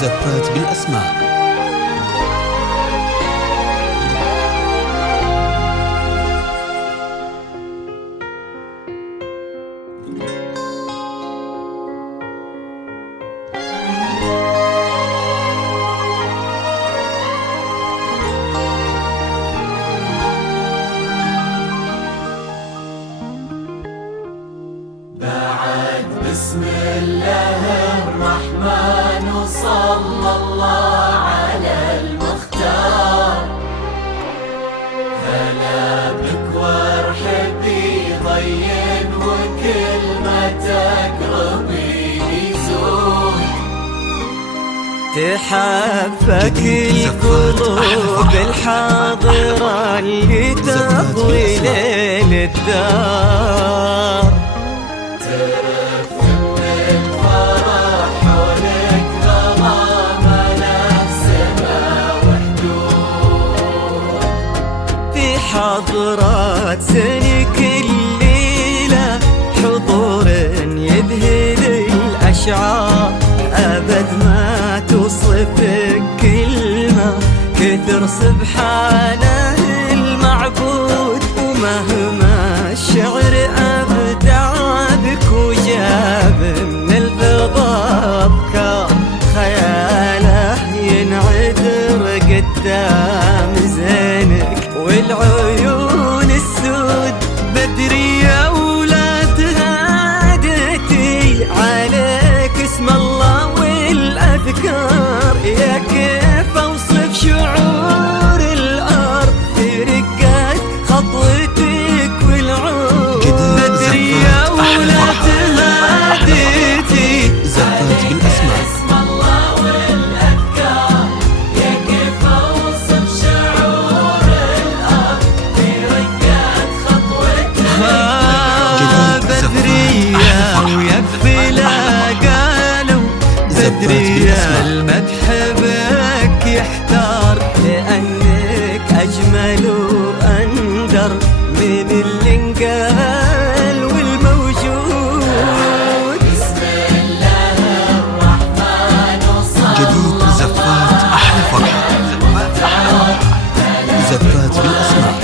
زفات بالأسماء. بسم الله الرحمن وصلى الله على المختار. هلا بك وارحبي ضين وكل ما تقربي يزول. تحبك القلوب الحاضرة اللي تضوي ليل الدار. حضرات سنك الليلة حضور يذهل الأشعار. أبد ما توصفك كلمة كثر سبحانه المعبود. ومهما الشعر أبدع بك وجاب من الفضاء أفكار. خياله ينعذر قدام زينك والعيون السود بدرية ولا تهادتي عليك اسم الله والأذكار. يا كيف أوصف شعور الأرض في رقات خطوتك والعود. بدرية ولا تهادتي زفات بالأسماء. بدرية المدح بك يحتار لأنك أجمل وأندر من اللي انقال والموجود. بسم الله الرحمن وصلى جديد زفات أحلى فرحة. زفات بالأسماء.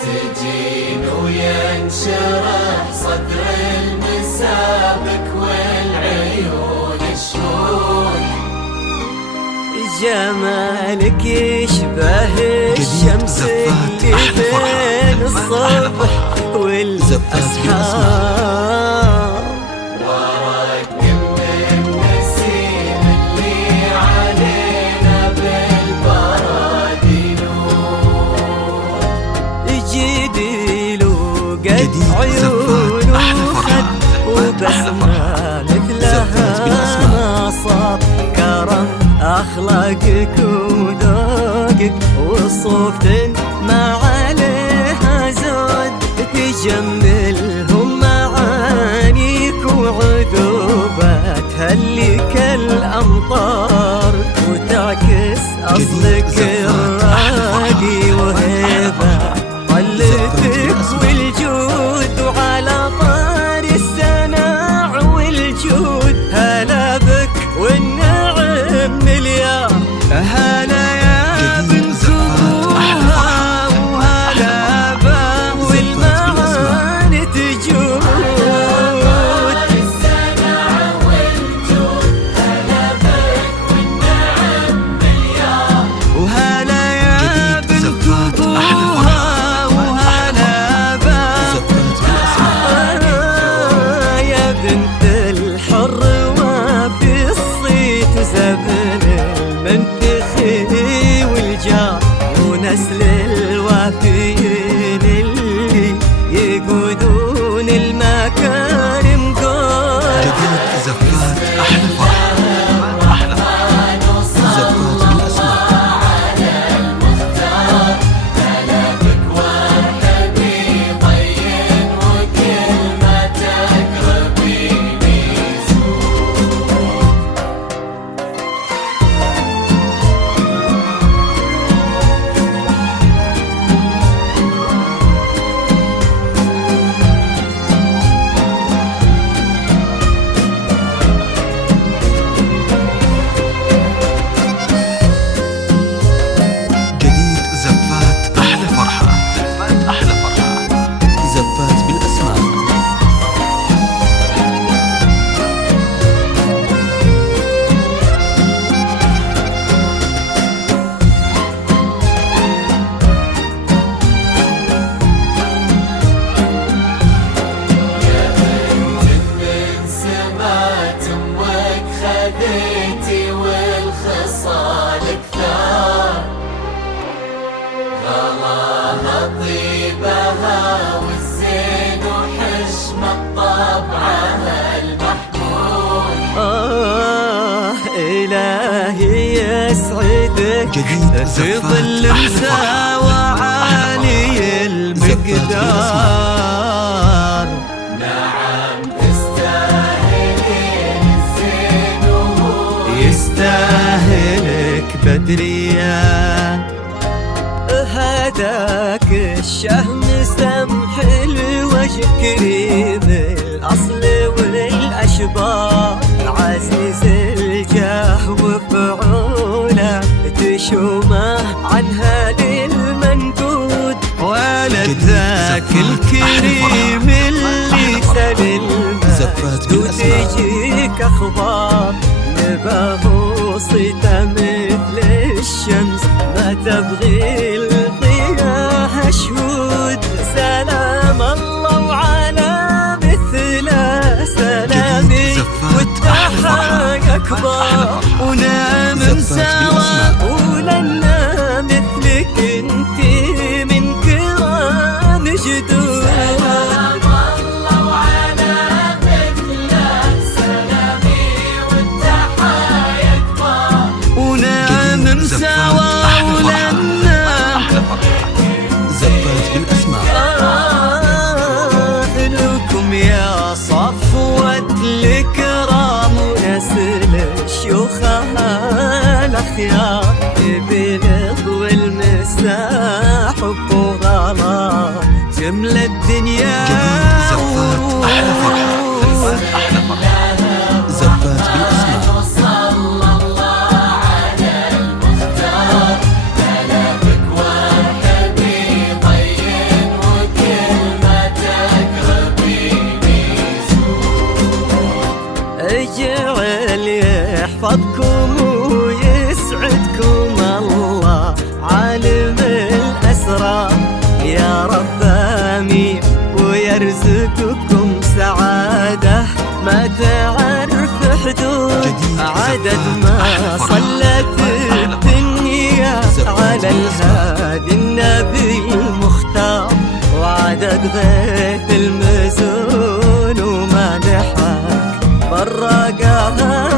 تجين وينشرح صدر المسابك والعيون الشهود. جمالك يشبه الشمس اللي بين الصبح والأسحار. ورقم من نسيم اللي علينا بالبرد نور. جديله قد عيون وخد وبسمة مثلها ما صاب. كرم أخلاقك وذوقك وصوف ما عليها زود. تجملهم معانيك وعذوباتها اللي كالأمطار. وتعكس أصلك الراقي وهيبة طلتك والجود. وعلى طار السناع والجود هلا بك والنعم مليار. هلا يا بنت أبوها وهلا به والمعاني تجود. وهلا والجار ونسل الوافيين اللي يقودون المكارم قول. جديد زفات أحلى فرحة، زفات بالأسماء. زفات بالأسماء. خذيتي والخصال كثار، غلاها طيبها والزين وحشمة طبعها المحمود. إلهي يسعدك جديد في زفات ظل أحلى مساوى عالي المقدار. نعم تستاهلين الزين وهو يستاهلك بدريان، هداك الشهم سمح الوجه كريم الأصل والأشبار، عزيز الجاه وفعوله تشومه عنها للمنقود. ولد ذاك الكريم اللي سل المجد وتجيك أخبار، نباه صيته مثل الشمس ما تبغي الضياء شهود. سلام الله وعلى مثله سلامي والتحايا كبار، ونام سوا ولنا مثلك انتي من كرام جدود. سوا ولنا زفات بالأسماء. لكم يا صفوة الكرام ونسل الشيوخها الأخيار، بلغ والمساح حب وغلا تملى الدنيا. زفات أحلى فرحة، زفات بالأسماء. اجعل يحفظكم ويسعدكم الله عالم الأسرار، يا رب آمين ويرزقكم سعادة ما تعرف حدود. عدد ما صلت الدنيا على الهادي النبي المختار، وعدد غيث المزون وما لحق براقها